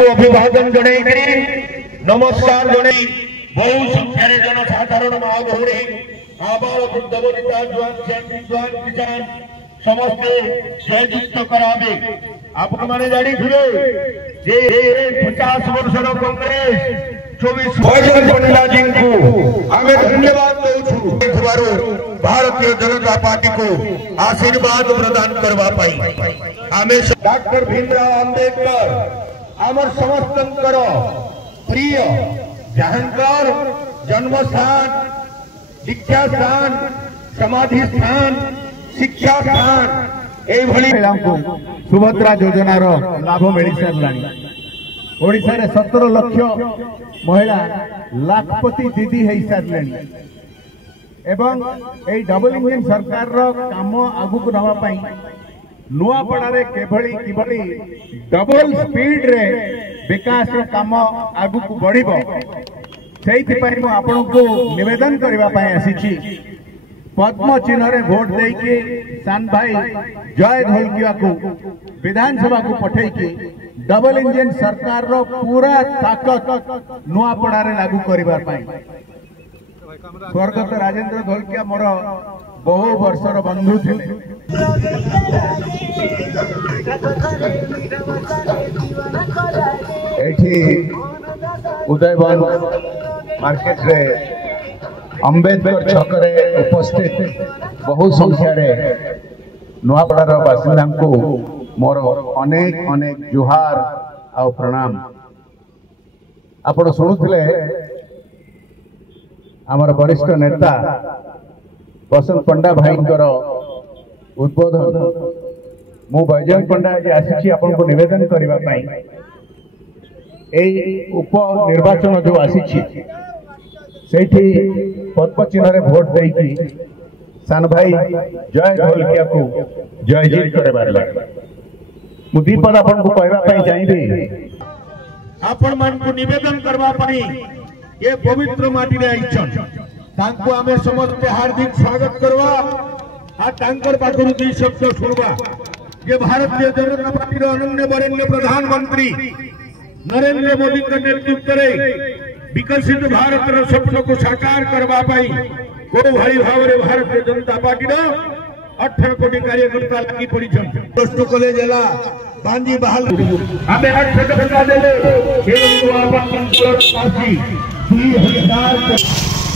अभिवादन जन नमस्कार जन बहु संख्यार जनसाधारण माँ भौणी आबाल वृद्ध वनिता जुआन किसान समस्ते जययुक्त करावे आपण माने जानी थिले जे 50 वर्षर कांग्रेस 24 भजन पंडा जी को आमे धन्यवाद दउछु भारतीय जनता पार्टी को आशीर्वाद प्रदान करवा पाई आमे डॉक्टर भीमराव अंबेडकर आमर समस्तंकर प्रिय जहांकर जन्मस्थान दीक्षा स्थान समाधि स्थान शिक्षा स्थान ए भली सुभद्रा योजनार लाभ मिल सारा ओडिशा रे 17 लाख महिला लाखपति दीदी हो सारे एवं ए डबल इंजन सरकार रो काम आगु को नवा पाई नुआपड़ा रे किभली डबल स्पीड रे विकास रो काम आगु को बढ़िबो सेहि पई मु आपन को निवेदन करबा पई आसीछि पद्म चिन्ह रे वोट दे के सान भाई जय धोलकिया को विधानसभा को पठे के डबल इंजन सरकार रो पूरा ताकत नुआपड़ा रे लागू करबा पई स्वर्गत राजेंद्र धोलकिया मोर बहु वर्षर बंधु थे उदयवन मार्केट रे अंबेडकर छक उपस्थित बहु संख्यार नुआपड़ार बासिंदा को मोर अनेक अनेक जुहार आ प्रणाम। आपण शुणुले आमर वरिष्ठ नेता बसंत पंडा भाई उद्बोधन मु बैजयंत पंडा आज आसी आपन को निवेदन करबा पई ए उप निर्वाचन जो आसी सेठी पद्म चिन्ह रे वोट देई की सान भाई जय धोलकिया को जय जय करबार लाग मु दीपद आपन को कहबा पई चाहिबे आपन मन को निवेदन करबा पई ये पवित्र माटी रे आइछन तांको आमे समस्त हार्दिक स्वागत करवा आ तांकर पाखरु दी शब्द सुनवा ये भारतीय जनता पार्टी रो अनन्य वरेण्य प्रधानमंत्री नरेंद्र मोदी के नेतृत्व रे विकसित भारत रो सपन को साकार करवा पाई को भाई भाव रे भारतीय जनता पार्टी रो 18 कोटी कार्यकर्ता लगी पड़ीछन प्लस टू कॉलेज हला बांदी बहाल आमे 8 टका देले एवं आपन कंट्रोल पासी 2000